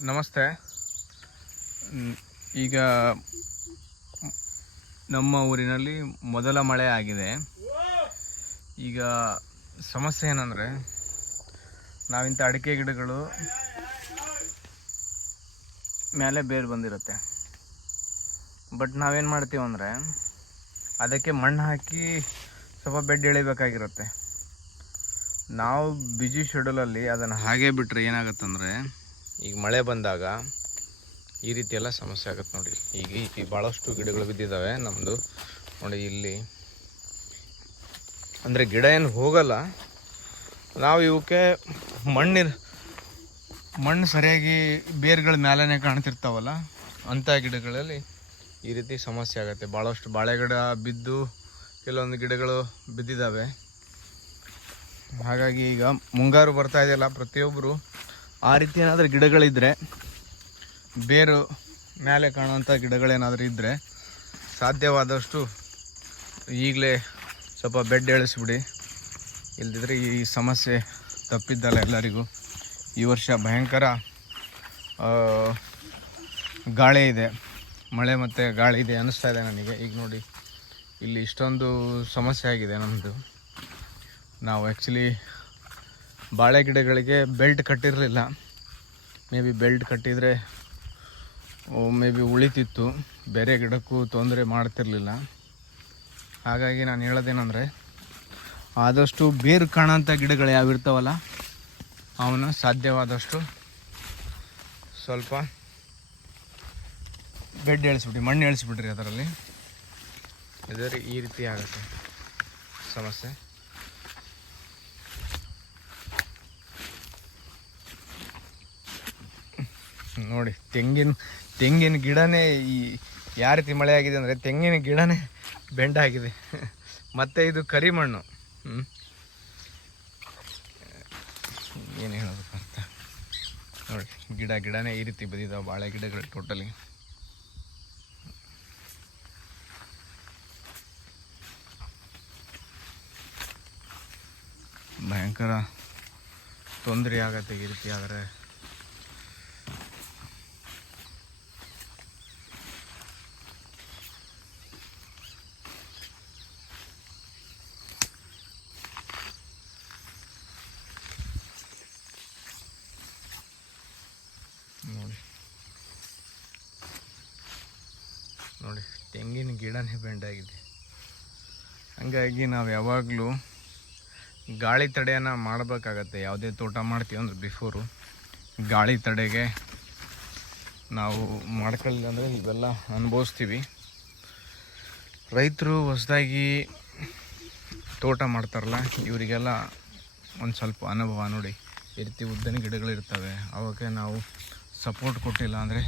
ನಮಸ್ತೆ. ಈಗ ನಮ್ಮ ಊರಿನಲ್ಲಿ ಮೊದಲ ಮಳೆ ಆಗಿದೆ. ಈಗ ಸಮಸ್ಯೆ ಏನಂದರೆ, ನಾವಿಂಥ ಅಡಿಕೆ ಗಿಡಗಳು ಮೇಲೆ ಬೇರು ಬಂದಿರುತ್ತೆ. ಬಟ್ ನಾವೇನು ಮಾಡ್ತೀವಿ ಅಂದರೆ, ಅದಕ್ಕೆ ಮಣ್ಣು ಹಾಕಿ ಸ್ವಲ್ಪ ಬೆಡ್ ಎಳಿಬೇಕಾಗಿರುತ್ತೆ. ನಾವು ಬಿಜಿ ಶೆಡ್ಯೂಲಲ್ಲಿ ಅದನ್ನು ಹಾಗೆ ಬಿಟ್ಟರೆ ಏನಾಗುತ್ತಂದರೆ ಈಗ ಮಳೆ ಬಂದಾಗ ಈ ರೀತಿ ಎಲ್ಲ ಸಮಸ್ಯೆ ಆಗುತ್ತೆ ನೋಡಿ. ಈಗ ಈ ಭಾಳಷ್ಟು ಗಿಡಗಳು ಬಿದ್ದಿದ್ದಾವೆ. ನಮ್ಮದು ನೋಡಿ ಇಲ್ಲಿ. ಅಂದರೆ ಗಿಡ ಏನು ಹೋಗಲ್ಲ. ನಾವು ಇವಕ್ಕೆ ಮಣ್ಣಿನ ಮಣ್ಣು ಸರಿಯಾಗಿ ಬೇರುಗಳ ಮೇಲೇ ಕಾಣ್ತಿರ್ತಾವಲ್ಲ, ಅಂಥ ಗಿಡಗಳಲ್ಲಿ ಈ ರೀತಿ ಸಮಸ್ಯೆ ಆಗುತ್ತೆ. ಭಾಳಷ್ಟು ಬಾಳೆ ಗಿಡ ಬಿದ್ದು ಕೆಲವೊಂದು ಗಿಡಗಳು ಬಿದ್ದಿದ್ದಾವೆ. ಹಾಗಾಗಿ ಈಗ ಮುಂಗಾರು ಬರ್ತಾ ಇದೆಯಲ್ಲ, ಪ್ರತಿಯೊಬ್ಬರು ಆ ರೀತಿ ಏನಾದರೂ ಗಿಡಗಳಿದ್ದರೆ ಬೇರು ಮೇಲೆ ಕಾಣುವಂಥ ಗಿಡಗಳೇನಾದರೂ ಇದ್ದರೆ ಸಾಧ್ಯವಾದಷ್ಟು ಈಗಲೇ ಸ್ವಲ್ಪ ಬೆಡ್ ಎಳಿಸ್ಬಿಡಿ. ಇಲ್ದಿದ್ರೆ ಈ ಸಮಸ್ಯೆ ತಪ್ಪಿದ್ದಲ್ಲ ಎಲ್ಲರಿಗೂ. ಈ ವರ್ಷ ಭಯಂಕರ ಗಾಳಿ ಇದೆ. ಮಳೆ ಮತ್ತು ಗಾಳಿ ಇದೆ ಅನ್ನಿಸ್ತಾ ಇದೆ ನನಗೆ. ಈಗ ನೋಡಿ, ಇಲ್ಲಿ ಇಷ್ಟೊಂದು ಸಮಸ್ಯೆ ಆಗಿದೆ ನಮ್ಮದು ನಾವು ಆ್ಯಕ್ಚುಲಿ ಬಾಳೆ ಗಿಡಗಳಿಗೆ ಬೆಲ್ಟ್ ಕಟ್ಟಿರಲಿಲ್ಲ. ಮೇ ಬಿ ಬೆಲ್ಟ್ ಕಟ್ಟಿದರೆ ಮೇ ಬಿ ಉಳಿತಿತ್ತು. ಬೇರೆ ಗಿಡಕ್ಕೂ ತೊಂದರೆ ಮಾಡ್ತಿರಲಿಲ್ಲ. ಹಾಗಾಗಿ ನಾನು ಹೇಳೋದೇನಂದರೆ, ಆದಷ್ಟು ಬೇರು ಕಾಣೋಂಥ ಗಿಡಗಳು ಯಾವಿರ್ತಾವಲ್ಲ ಅವನು ಸಾಧ್ಯವಾದಷ್ಟು ಸ್ವಲ್ಪ ಬೆಡ್ ಎಳಿಸ್ಬಿಡಿ ಮಣ್ಣು ಎಳಿಸ್ಬಿಡ್ರಿ ಅದರಲ್ಲಿ. ಇದರ ಈ ರೀತಿ ಆಗುತ್ತೆ ಸಮಸ್ಯೆ. ನೋಡಿ, ತೆಂಗಿನ ತೆಂಗಿನ ಗಿಡನೇ ಈ ಯಾವ ರೀತಿ ಮಳೆ ಆಗಿದೆ ಅಂದರೆ ತೆಂಗಿನ ಗಿಡನೇ ಬೆಂಡಾಗಿದೆ ಮತ್ತು ಇದು ಕರಿಮಣ್ಣು. ಏನು ಹೇಳೋದಪ್ಪ ಅಂತ. ನೋಡಿ, ಗಿಡ, ಗಿಡನೇ ಈ ರೀತಿ ಬದಿದಾವೆ ಬಾಳೆ ಗಿಡಗಳು ಟೋಟಲಿ ಭಯಂಕರ ತೊಂದರೆ ಆಗತ್ತೆ ಈ ರೀತಿ ಆದರೆ ನೋಡಿ ನೋಡಿ ತೆಂಗಿನ ಗಿಡನೇ ಬೆಂಡಾಗಿದೆ ಹಂಗಾಗಿ ನಾವು ಯಾವಾಗಲೂ ಗಾಳಿ ತಡೆಯನ್ನು ಮಾಡಬೇಕಾಗತ್ತೆ. ಯಾವುದೇ ತೋಟ ಮಾಡ್ತೀವಿ ಅಂದ್ರೆ ಬಿಫೋರು ಗಾಳಿ ತಡೆಗೆ ನಾವು ಮಾಡ್ಕೊಳ್ಳಿಲ್ಲ ಅಂದರೆ ಇವೆಲ್ಲ ಅನುಭವಿಸ್ತೀವಿ. ರೈತರು ಹೊಸದಾಗಿ ತೋಟ ಮಾಡ್ತಾರಲ್ಲ, ಇವರಿಗೆಲ್ಲ ಒಂದು ಸ್ವಲ್ಪ ಅನುಭವ ನೋಡಿ. ರೀತಿ ಉದ್ದನೆ ಗಿಡಗಳಿರ್ತವೆ. ಅವಕ್ಕೆ ನಾವು ಸಪೋರ್ಟ್ ಕೊಟ್ಟಿಲ್ಲ ಅಂದರೆ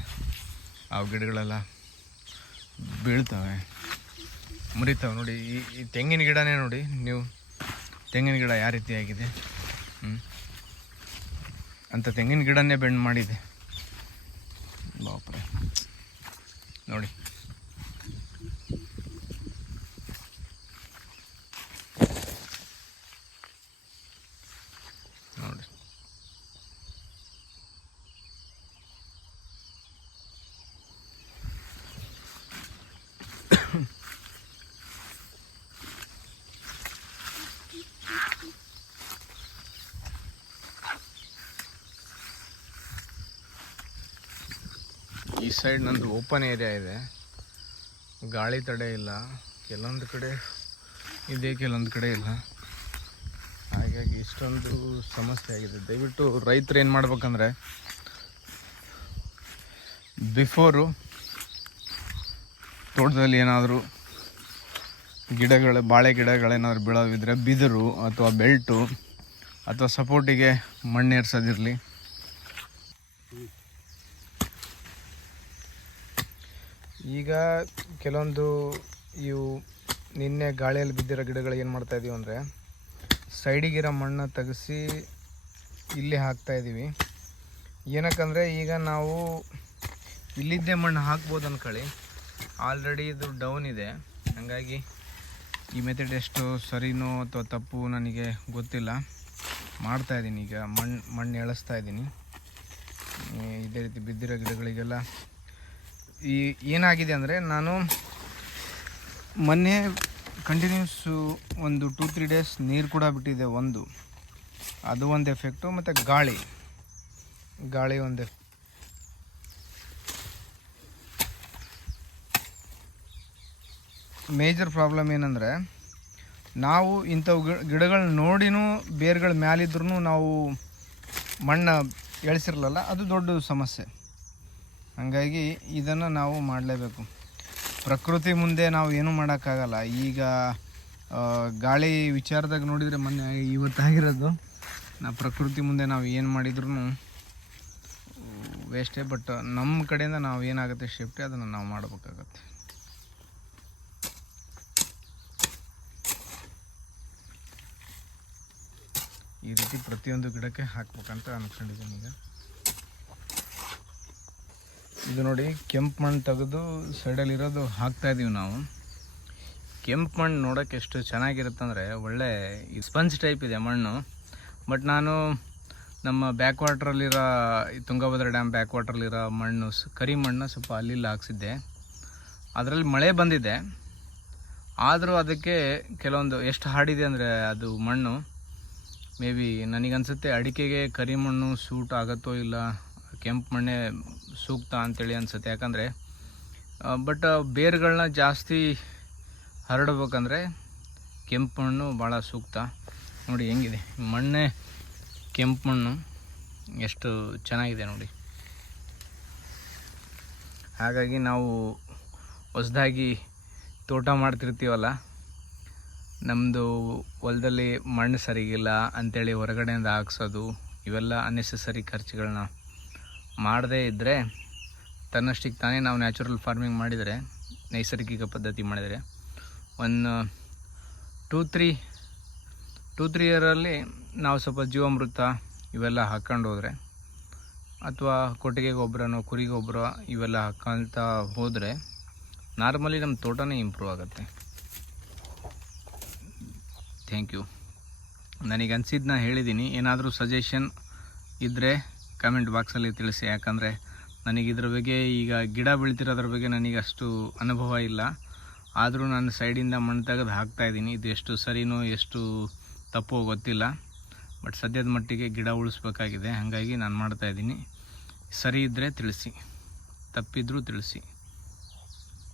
ಆ ಗಿಡಗಳೆಲ್ಲ ಬೀಳ್ತವೆ. ಮುರಿತವೆ ನೋಡಿ, ಈ ಈ ತೆಂಗಿನ ಗಿಡನೇ ನೋಡಿ ನೀವು. ತೆಂಗಿನ ಗಿಡ ಯಾವ ರೀತಿ ಆಗಿದೆ ಅಂತ ತೆಂಗಿನ ಗಿಡನೇ ಬೆಂಡ್ ಮಾಡಿದೆ ಬಾಪ್ರೆ ನೋಡಿ ನೋಡಿ ಈ ಸೈಡ್ ನಂದು ಓಪನ್ ಏರಿಯಾ ಇದೆ. ಗಾಳಿ ತಡೆ ಇಲ್ಲ. ಕೆಲವೊಂದು ಕಡೆ ಇದೆ, ಕೆಲವೊಂದು ಕಡೆ ಇಲ್ಲ. ಹಾಗಾಗಿ ಇಷ್ಟೊಂದು ಸಮಸ್ಯೆ ಆಗಿದೆ. ದಯವಿಟ್ಟು ರೈತರು ಏನು ಮಾಡ್ಬೇಕಂದ್ರೆ, ಬಿಫೋರು ತೋಟದಲ್ಲಿ ಏನಾದರೂ ಗಿಡಗಳು, ಬಾಳೆ ಗಿಡಗಳೇನಾದ್ರು ಬೀಳೋವಿದ್ರೆ ಬಿದಿರು ಅಥವಾ ಬೆಲ್ಟು ಅಥವಾ ಸಪೋರ್ಟಿಗೆ ಮಣ್ಣೇರ್ಸೋದಿರಲಿ ಈಗ ಕೆಲವೊಂದು ಇವು ನಿನ್ನೆ ಗಾಳಿಯಲ್ಲಿ ಬಿದ್ದಿರೋ ಗಿಡಗಳು ಏನು ಮಾಡ್ತಾ ಇದೀವಿ ಅಂದರೆ ಸೈಡಿಗಿರೋ ಮಣ್ಣು ತೆಗೆಸಿ ಇಲ್ಲಿ ಹಾಕ್ತಾ ಇದ್ದೀವಿ ಏನಕ್ಕಂದರೆ ಈಗ ನಾವು ಇಲ್ಲಿದ್ದೇ ಮಣ್ಣು ಹಾಕ್ಬೋದು ಅಂದ್ಕೊಳ್ಳಿ ಆಲ್ರೆಡಿ ಇದು ಡೌನ್ ಇದೆ. ಹಾಗಾಗಿ ಈ ಮೆಥಡ್ ಎಷ್ಟು ಸರಿನೋ ಅಥವಾ ತಪ್ಪು ನನಗೆ ಗೊತ್ತಿಲ್ಲ. ಮಾಡ್ತಾ ಇದ್ದೀನಿ ಈಗ ಮಣ್ಣು ಮಣ್ಣು ಎಳಿಸ್ತಾ ಇದ್ದೀನಿ. ಇದೇ ರೀತಿ ಬಿದ್ದಿರೋ ಗಿಡಗಳಿಗೆಲ್ಲ ಈ ಏನಾಗಿದೆ ಅಂದರೆ ನಾನು ಮೊನ್ನೆ ಕಂಟಿನ್ಯೂಸು ಒಂದು ಟೂ ತ್ರೀ ಡೇಸ್ ನೀರು ಕೂಡ ಬಿಟ್ಟಿದೆ ಒಂದು. ಅದು ಒಂದು ಎಫೆಕ್ಟು ಮತ್ತು ಗಾಳಿ. ಗಾಳಿ ಒಂದು ಮೇಜರ್ ಪ್ರಾಬ್ಲಮ್ ಏನಂದರೆ, ನಾವು ಇಂಥವು ಗಿಡಗಳನ್ನ ನೋಡಿನೂ ಬೇರ್ಗಳ ಮ್ಯಾಲಿದ್ರೂ ನಾವು ಮಣ್ಣು ಎಳ್ಸಿರಲ್ಲ ಅದು ದೊಡ್ಡ ಸಮಸ್ಯೆ. ಹಾಗಾಗಿ ಇದನ್ನು ನಾವು ಮಾಡಲೇಬೇಕು. ಪ್ರಕೃತಿ ಮುಂದೆ ನಾವು ಏನೂ ಮಾಡೋಕ್ಕಾಗಲ್ಲ. ಈಗ ಗಾಳಿ ವಿಚಾರದಾಗ ನೋಡಿದರೆ ಮೊನ್ನೆ ಇವತ್ತಾಗಿರೋದು. ನಾ ಪ್ರಕೃತಿ ಮುಂದೆ ನಾವು ಏನು ಮಾಡಿದ್ರೂ ವೇಸ್ಟೇ ಬಟ್ ನಮ್ಮ ಕಡೆಯಿಂದ ನಾವು ಏನಾಗುತ್ತೆ ಶಿಫ್ಟ್ ಅದನ್ನು ನಾವು ಮಾಡಬೇಕಾಗತ್ತೆ. ಈ ರೀತಿ ಪ್ರತಿಯೊಂದು ಗಿಡಕ್ಕೆ ಹಾಕ್ಬೇಕಂತ ಅನ್ಕೊಂಡಿದ್ದೀನಿ ಈಗ. ಇದು ನೋಡಿ, ಕೆಂಪು ಮಣ್ಣು ತೆಗೆದು ಸೈಡಲ್ಲಿರೋದು ಹಾಕ್ತಾ ಇದ್ದೀವಿ ನಾವು. ಕೆಂಪು ಮಣ್ಣು ನೋಡೋಕ್ಕೆ ಎಷ್ಟು ಚೆನ್ನಾಗಿರುತ್ತೆ ಅಂದರೆ ಒಳ್ಳೆ ಸ್ಪಂಜ್ ಟೈಪ್ ಇದೆ ಮಣ್ಣು. ಬಟ್ ನಾನು ನಮ್ಮ ಬ್ಯಾಕ್ ವಾಟ್ರಲ್ಲಿರೋ ತುಂಗಭದ್ರಾ ಡ್ಯಾಮ್ ಬ್ಯಾಕ್ ವಾಟ್ರಲ್ಲಿರೋ ಮಣ್ಣು ಕರಿ ಮಣ್ಣು ಸ್ವಲ್ಪ ಅಲ್ಲಿಲ್ಲ ಹಾಕ್ಸಿದ್ದೆ. ಅದರಲ್ಲಿ ಮಳೆ ಬಂದಿದೆ. ಆದರೂ ಅದಕ್ಕೆ ಕೆಲವೊಂದು ಎಷ್ಟು ಹಾಡಿದೆ ಅಂದರೆ ಅದು ಮಣ್ಣು. ಮೇ ಬಿ ನನಗನ್ಸುತ್ತೆ ಅಡಿಕೆಗೆ ಕರಿ ಮಣ್ಣು ಸೂಟ್ ಆಗುತ್ತೋ ಇಲ್ಲ. ಕೆಂಪು ಮಣ್ಣೆ ಸೂಕ್ತ ಅಂತೇಳಿ ಅನಿಸುತ್ತೆ. ಯಾಕಂದರೆ ಬಟ್ ಬೇರುಗಳನ್ನ ಜಾಸ್ತಿ ಹರಡ್ಬೇಕಂದ್ರೆ ಕೆಂಪು ಮಣ್ಣು ಭಾಳ ಸೂಕ್ತ. ನೋಡಿ ಹೆಂಗಿದೆ. ಮಣ್ಣೆ ಕೆಂಪು ಮಣ್ಣು. ಎಷ್ಟು ಚೆನ್ನಾಗಿದೆ ನೋಡಿ. ಹಾಗಾಗಿ ನಾವು ಹೊಸದಾಗಿ ತೋಟ ಮಾಡ್ತಿರ್ತೀವಲ್ಲ ನಮ್ಮದು ಹೊಲದಲ್ಲಿ ಮಣ್ಣು ಸರಿಗಿಲ್ಲ ಅಂಥೇಳಿ ಹೊರಗಡೆಯಿಂದ ಹಾಕ್ಸೋದು, ಇವೆಲ್ಲ ಅನ್ನೆಸೆಸರಿ ಖರ್ಚುಗಳನ್ನ ಮಾಡದೇ ಇದ್ದರೆ ತನ್ನಷ್ಟಕ್ಕೆ ತಾನೇ ನಾವು ನ್ಯಾಚುರಲ್ ಫಾರ್ಮಿಂಗ್ ಮಾಡಿದರೆ, ನೈಸರ್ಗಿಕ ಪದ್ಧತಿ ಮಾಡಿದರೆ. ಒಂದು ಟೂ ತ್ರೀ ಟೂ ತ್ರೀ ಇಯರಲ್ಲಿ ನಾವು ಸ್ವಲ್ಪ ಜೀವಾಮೃತ ಇವೆಲ್ಲ ಹಾಕ್ಕೊಂಡು ಹೋದರೆ, ಅಥವಾ ಕೊಟ್ಟಿಗೆ ಗೊಬ್ಬರನೋ ಕುರಿ ಗೊಬ್ಬರ ಇವೆಲ್ಲ ಹಾಕ್ಕೊಳ್ತಾ ಹೋದರೆ ನಾರ್ಮಲಿ ನಮ್ಮ ತೋಟನೇ ಇಂಪ್ರೂವ್ ಆಗುತ್ತೆ. ಥ್ಯಾಂಕ್ ಯು ನನಗೆ ಅನಿಸಿದ್ದನ್ನ ಹೇಳಿದ್ದೀನಿ ಏನಾದರೂ ಸಜೆಷನ್ ಇದ್ದರೆ ಕಮೆಂಟ್ ಬಾಕ್ಸಲ್ಲಿ ತಿಳಿಸಿ. ಯಾಕಂದರೆ ನನಗೆ ಇದ್ರ ಬಗ್ಗೆ ಈಗ ಗಿಡ ಬೆಳಿತಿರೋದ್ರ ಬಗ್ಗೆ ನನಗೆ ಅಷ್ಟು ಅನುಭವ ಇಲ್ಲ. ಆದರೂ ನಾನು ಸೈಡಿಂದ ಮಣ್ಣು ತೆಗೆದು ಹಾಕ್ತಾಯಿದ್ದೀನಿ ಇದು ಎಷ್ಟು ಸರಿನೋ ಎಷ್ಟು ತಪ್ಪೋ ಗೊತ್ತಿಲ್ಲ. ಬಟ್ ಸದ್ಯದ ಮಟ್ಟಿಗೆ ಗಿಡ ಉಳಿಸ್ಬೇಕಾಗಿದೆ. ಹಾಗಾಗಿ ನಾನು ಮಾಡ್ತಾಯಿದ್ದೀನಿ ಸರಿ ಇದ್ದರೆ ತಿಳಿಸಿ. ತಪ್ಪಿದ್ರೂ ತಿಳಿಸಿ.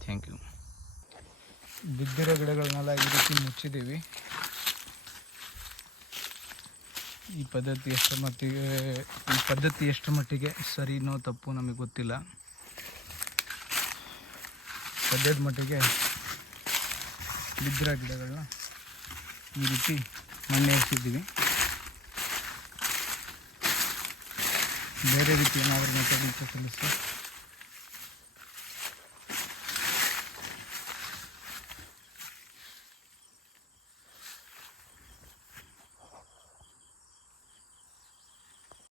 ಥ್ಯಾಂಕ್ ಯು ಬಿದ್ದಿರೋ ಗಿಡಗಳನ್ನೆಲ್ಲ ಈ ರೀತಿ ಮುಚ್ಚಿದ್ದೀವಿ. ಈ ಪದ್ಧತಿ ಎಷ್ಟು ಮಟ್ಟಿಗೆ, ಈ ಪದ್ಧತಿ ಎಷ್ಟು ಮಟ್ಟಿಗೆ ಸರಿನೋ ತಪ್ಪು ನಮಗೆ ಗೊತ್ತಿಲ್ಲ. ಸದ್ಯದ ಮಟ್ಟಿಗೆ ಬಿದ್ದಿರೋ ಗಿಡಗಳನ್ನ ಈ ರೀತಿ ಮಣ್ಣೇರಿಸಿದ್ದೀವಿ. ಬೇರೆ ರೀತಿ ಏನಾದರೂ ಮತ್ತೆ ತಿಳಿಸಿ.